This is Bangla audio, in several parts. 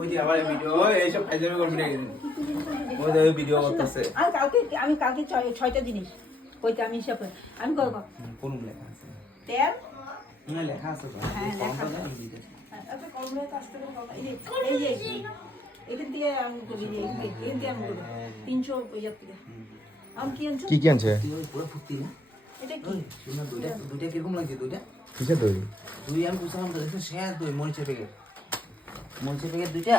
ওই যে আবার ভিডিও এইসব ফাইজলামি করবি না ওই যে ভিডিও করতেছে আমি কালকে 6টা জিনিস কইতে আমি হিসাব করে আমি করব কোন লেখা আছে তেল না লেখা আছে তো হ্যাঁ লেখা আছে আচ্ছা কলমে কাজ করে এই যে এখান থেকে আমি করি যে এখান থেকে আমি করি 350 টাকা আমি কি আনছো কি আনছে পুরো ফুটি না এটা কি শুনো দুইটা কিরকম লাগছে দুইটা কিসের দই দুই আমি বুঝলাম তো দেখো শেষ দুই মরিচের প্যাকেট দুইটা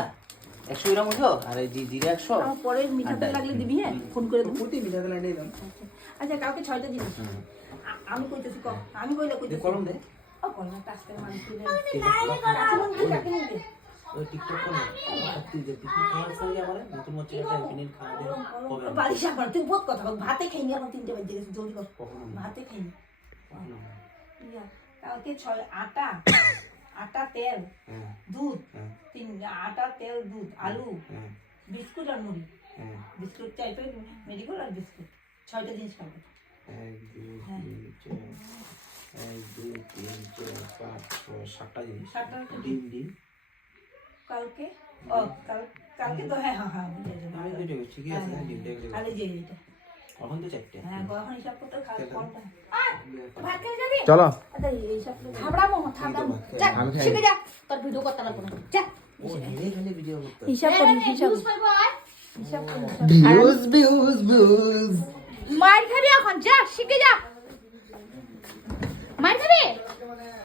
100 গ্রাম হলো আর এই জিরা 100 আমার পরে মিঠা তেল লাগলে দিবি হ্যাঁ ফোন করে দেব প্রতি মিঠা তেল এনে দাও আচ্ছা কালকে 6টা জিনিস আমি কইতেছি কম আমি কইতেছি কলম দে ও কলম কাজ করে মানুষ দিলে ওই টিকটক করে তুই যে টিকটক খাওয়ার সঙ্গে আমার নতুন মচ্ছে একটা বিনির খাওয়া দে কবে বালিশা কর তুই বহুত কথা বল ভাতে খাইনি এখন 3টে বাজে গেছে জলদি কর ভাতে খাইনি ইয়া কালকে 6 আটা তেল দুধ আটা তেল দুধ আলু বিস্কুট আর মুড়ি বিস্কুট টাইপের মেডিকেল আর বিস্কুট 6টা জিনিস খাবো 1 2 3 4 5 6 7টা জিনিস 7টা ডিম কালকে ও কালকে তো হ্যাঁ বুঝে যাবে আমি দুটো ঠিকই আছে ডিমটা খালি যে এটা এখন তো চারটে হ্যাঁ গহন হিসাব করতে খালি কোনটা ভাত খেয়ে যাবি চলো আচ্ছা এই হিসাব থাবড়ামো যা শিখে যা তোর ভিডিও করতে লাগবে না যা ভিডিও করতে হিসাব করি হিসাব ভিউজ মার খাবি এখন যা শিখে যা মার খাবি